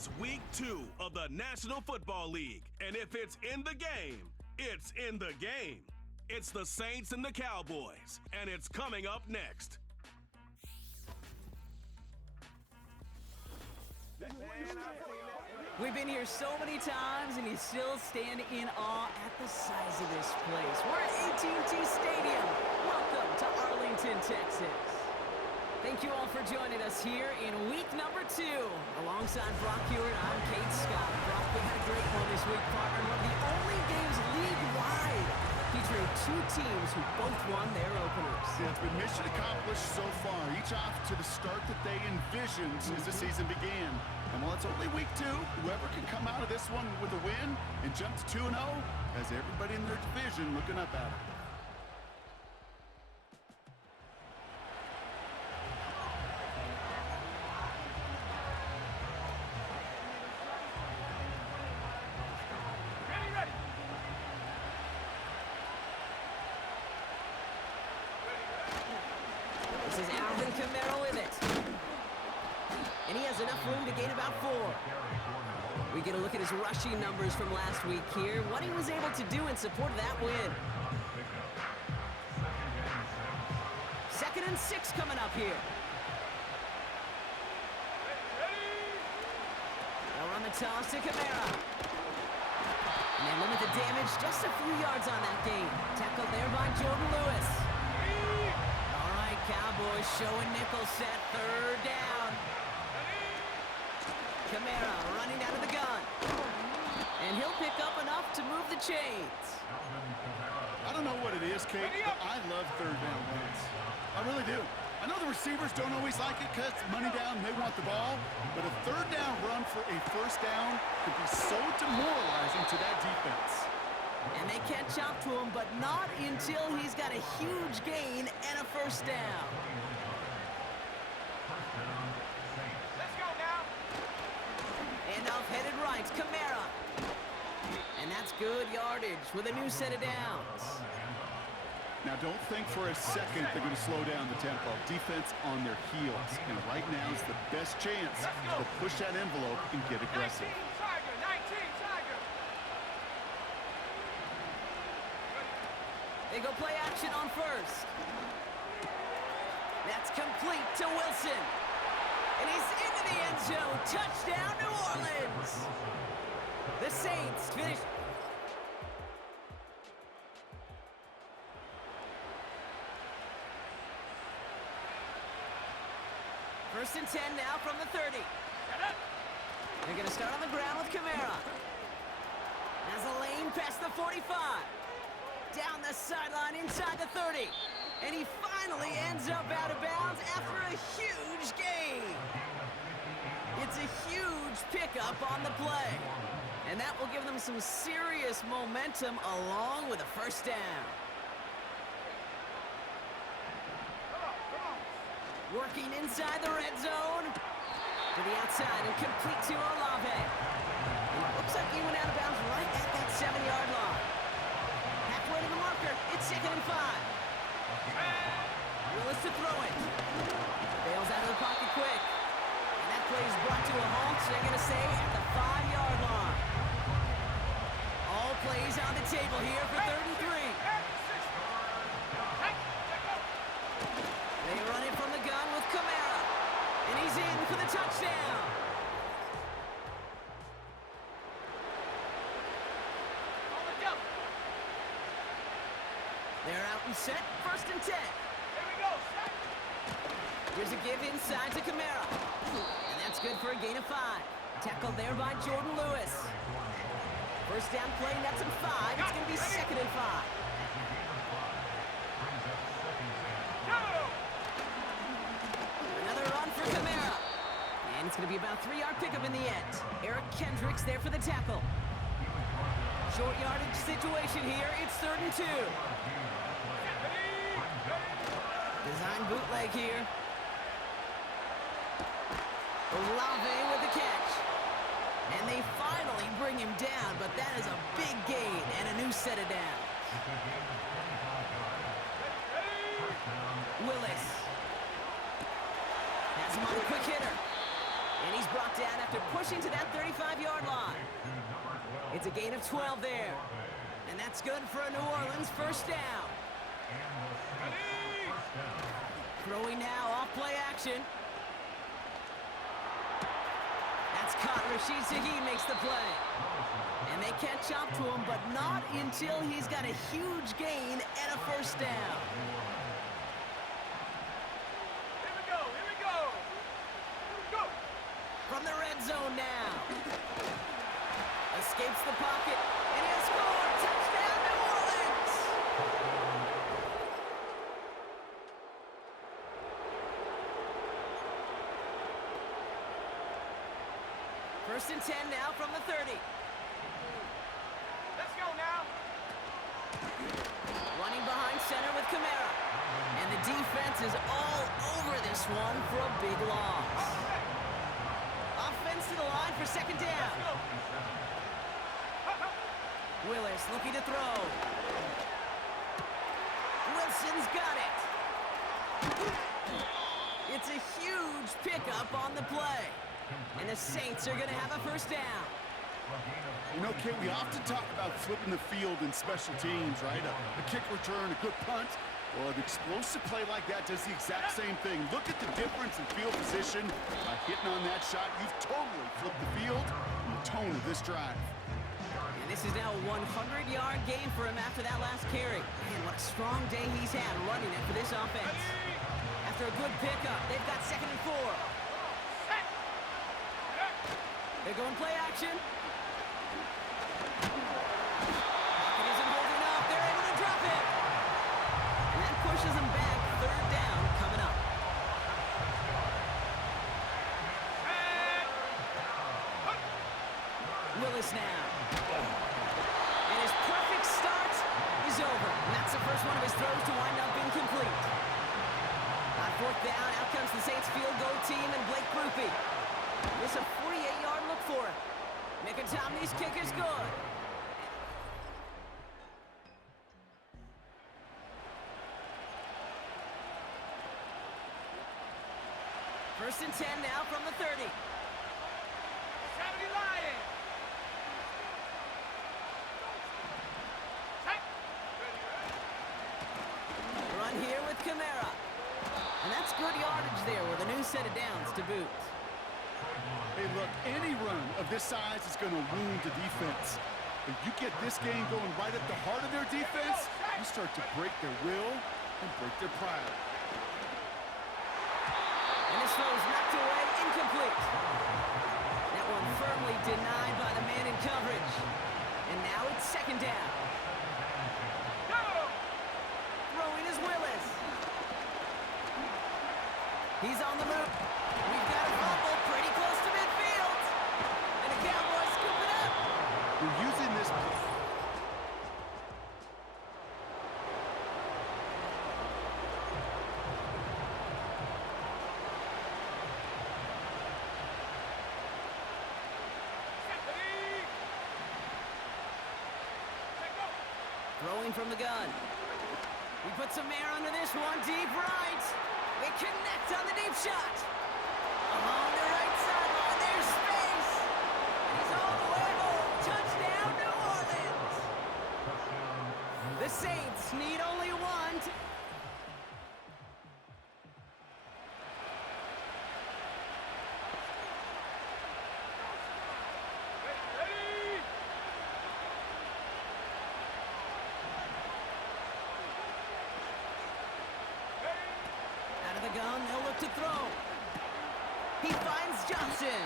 It's week 2 of the National Football League, and if it's in the game, it's in the game. It's the Saints and the Cowboys, and it's coming up next. We've been here so many times, and you still stand in awe at the size of this place. We're at AT&T Stadium. Welcome to Arlington, Texas. Thank you all for joining us here in week number 2. Alongside Brock Hewitt, I'm Kate Scott. Brock, we had a great one this week, partner. One of the only games league-wide featuring 2 teams who both won their openers. Yeah, it's been mission accomplished so far, each off to the start that they envisioned as the season began. And while it's only week 2, whoever can come out of this one with a win and jump to 2-0 has everybody in their division looking up at it. And he has enough room to gain about 4. We get a look at his rushing numbers from last week here, what he was able to do in support of that win. 2nd and 6 coming up here. They'll run the toss to Kamara. And they limit the damage, just a few yards on that gain. Tackled there by Jordan Lewis. All right, Cowboys showing nickel set, 3rd down. Kamara running out of the gun. And he'll pick up enough to move the chains. I don't know what it is, Kate, but I love 3rd down runs. I really do. I know the receivers don't always like it because it's money down and they want the ball, but a 3rd down run for a 1st down could be so demoralizing to that defense. And they catch up to him, but not until he's got a huge gain and a 1st down. Let's go now. Handoff headed right, Kamara. And that's good yardage with a new set of downs. Now don't think for a second they're going to slow down the tempo. Defense on their heels. And right now is the best chance to push that envelope and get aggressive. 19 Tiger, 19 Tiger. They go play action on 1st. That's complete to Wilson. And he's into the end zone. Touchdown, New Orleans. The Saints finish. First and 10 now from the 30. They're going to start on the ground with Kamara. Has a lane past the 45. Down the sideline inside the 30. And he finally ends up out of bounds after a huge gain. It's a huge pickup on the play. And that will give them some serious momentum along with a 1st down. Working inside the red zone. To the outside and complete to Olave. And it looks like he went out of bounds right at that 7-yard line. Halfway to the marker, it's 2nd and 5. Willis to throw it. Bails out of the pocket quick. And that play is brought to a halt, so they're going to say at the 5-yard line. All plays on the table here for 3rd and 3. They run it from the gun with Kamara. And he's in for the touchdown. They're out and set, 1st and 10. Here we go, set. Here's a give inside to Kamara. And that's good for a gain of 5. Tackled there by Jordan Lewis. 1st down play, nets him 5. It's going to be 2nd and 5. Another run for Kamara. And it's going to be about a 3-yard pickup in the end. Eric Kendricks there for the tackle. Short yardage situation here. It's 3rd and 2. Design bootleg here. Olave with the catch. And they finally bring him down, but that is a big gain and a new set of downs. Willis has him on a quick hitter. And he's brought down after pushing to that 35-yard line. It's a gain of 12 there. And that's good for a New Orleans first down. Throwing now off play action. That's caught. Rashid Shaheed makes the play. And they catch up to him, but not until he's got a huge gain and a first down. Here we go, here we go. Go. From the red zone now. Escapes the pocket, and he'll score. Touchdown, New Orleans! First and 10 now from the 30. Let's go now. Running behind center with Kamara. And the defense is all over this one for a big loss. Offense to the line for second down. Go. Willis looking to throw. Wilson's got it. It's a huge pickup on the play. And the Saints are going to have a first down. You know, Kate, we often talk about flipping the field in special teams, right? A kick return, a good punt. Well, an explosive play like that does the exact same thing. Look at the difference in field position. By hitting on that shot, you've totally flipped the field and the tone of this drive. And this is now a 100-yard game for him after that last carry. Man, what a strong day he's had running it for this offense. After a good pickup, they've got second and 4. They're going play action. Pocket isn't holding up. They're able to drop it. And that pushes them back. Third down coming up. Willis now. And his perfect start is over. And that's the first one of his throws to wind up incomplete. On fourth down, out comes the Saints field goal team and Blake Grupe. It's a 48-yard look for him. Making Tomley's kick is good. First and 10 now from the 30. 70 Lions. Check. Run here with Kamara. And that's good yardage there with a new set of downs to boot. Hey, look, any run of this size is going to wound the defense. If you get this game going right at the heart of their defense, you start to break their will and break their pride. And this throw is knocked away, incomplete. That one firmly denied by the man in coverage. And now it's second down. Go. Throwing is Willis. He's on the move. We've got a fumble pretty close to midfield. And the Cowboys scoop it up. You're using this. Throwing from the gun. We put some air under this one, deep right. They connect on the deep shot. Along the right sideline, there's space. And he's all the way home. Touchdown, New Orleans. The Saints need only one. Ready. Out of the gun, they'll look to throw. He finds Johnson.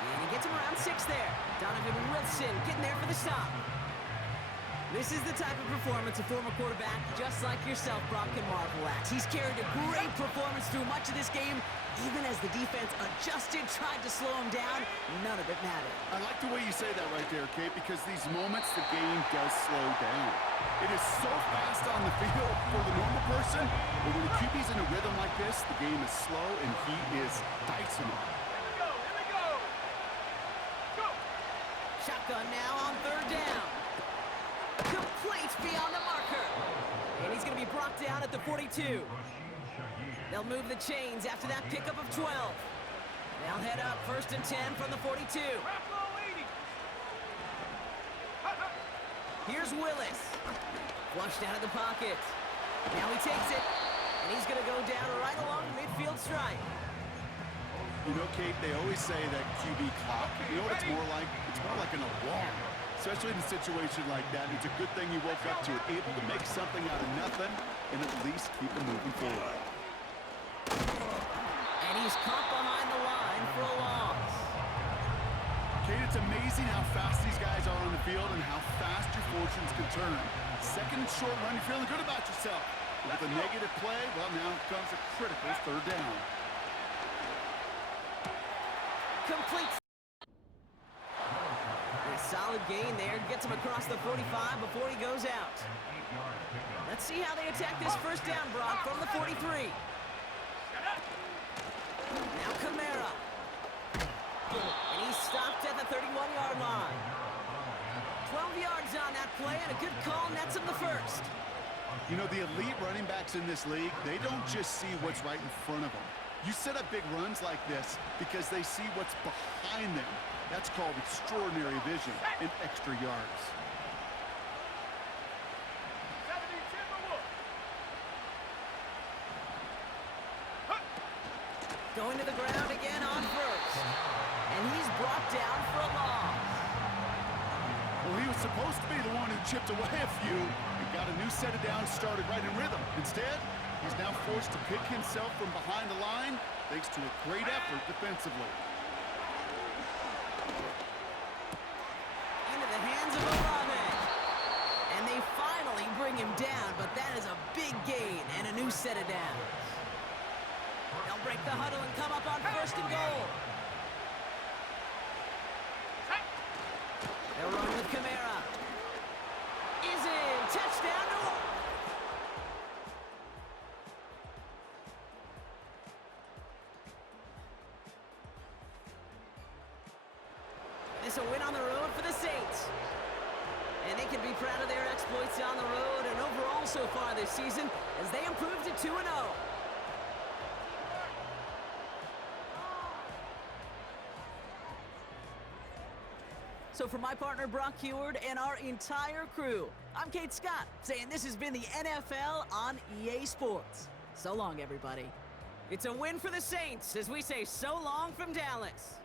And he gets him around 6 there. Donovan Wilson getting there for the stop. This is the type of performance a former quarterback, just like yourself, Brock, can marvel at. He's carried a great performance through much of this game, even as the defense adjusted, tried to slow him down. None of it mattered. I like the way you say that right there, Kate, because these moments the game does slow down. It is so fast on the field for the normal person, but when the QB's in a rhythm like this, the game is slow and he is dicing it. Here we go. Here we go. Go. Shotgun now on third down. Complete beyond the marker. And he's going to be brought down at the 42. They'll move the chains after that pickup of 12. They'll head up 1st and 10 from the 42. Here's Willis. Flushed out of the pocket. Now he takes it. And he's going to go down right along the midfield stripe. You know, Kate, they always say that QB clock, you know what it's more like? It's more like an alarm. Especially in a situation like that. It's a good thing you woke up to it, able to make something out of nothing and at least keep it moving forward. And he's caught behind the line for a loss. Kate, it's amazing how fast these guys are on the field and how fast your fortunes can turn. Second and short run, you're feeling good about yourself. But with a negative play, well, now comes a critical 3rd down. Complete. A solid gain there. Gets him across the 45 before he goes out. Let's see how they attack this 1st down, Brock, from the 43. Now Kamara. And he's stopped at the 31-yard line. 12 yards on that play, and a good call nets him the 1st. You know, the elite running backs in this league, they don't just see what's right in front of them. You set up big runs like this because they see what's behind them. That's called extraordinary vision and extra yards. Going to the ground again on 1st. And he's brought down for a loss. Well, he was supposed to be the one who chipped away a few and got a new set of downs started right in rhythm. Instead, he's now forced to pick himself from behind the line thanks to a great effort defensively. Into the hands of Olave. And they finally bring him down, but that is a big gain and a new set of downs. They'll break the huddle and come up on 1st and goal. They'll run with Kamara. Is in. Touchdown, New Orleans. It's a win on the road for the Saints. And they can be proud of their exploits on the road and overall so far this season as they improved to 2-0. So for my partner Brock Heward and our entire crew, I'm Kate Scott saying this has been the NFL on EA Sports. So long, everybody. It's a win for the Saints as we say so long from Dallas.